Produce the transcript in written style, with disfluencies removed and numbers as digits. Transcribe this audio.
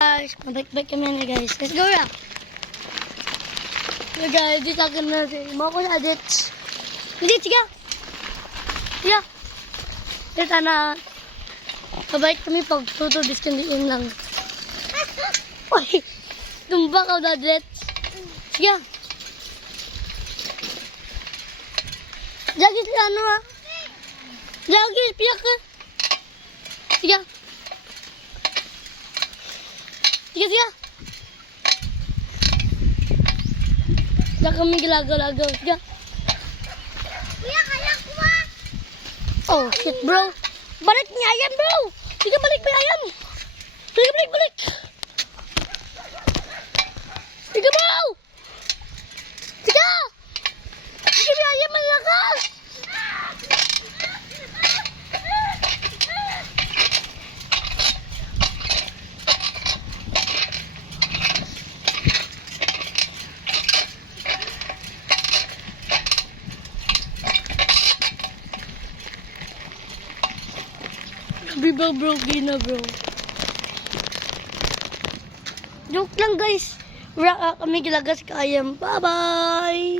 Guys, mabalik-balik kami na guys. Let's go na. So guys, dito akin na mga ko na adits. Hindi, sige. Sige. Dito na. Mabalik kami pag tutubis kandiin lang. Uy, tumba ka na adits. Sige. Jagis ano ha? Jagis, piyak ka. Sige. Sige, sige. Diyan kami gilagaw-lagaw. Sige. Kuya, kaya ko ba? Oh, shit, bro. Balik ni ayam, bro. Sige, balik pa ayam. Sige, balik. Sige, bro. Sige. Sige, may ayam, malakas. Bro, gina bro. Joke lang guys. Wala kami gilagas ka ayam. Bye-bye.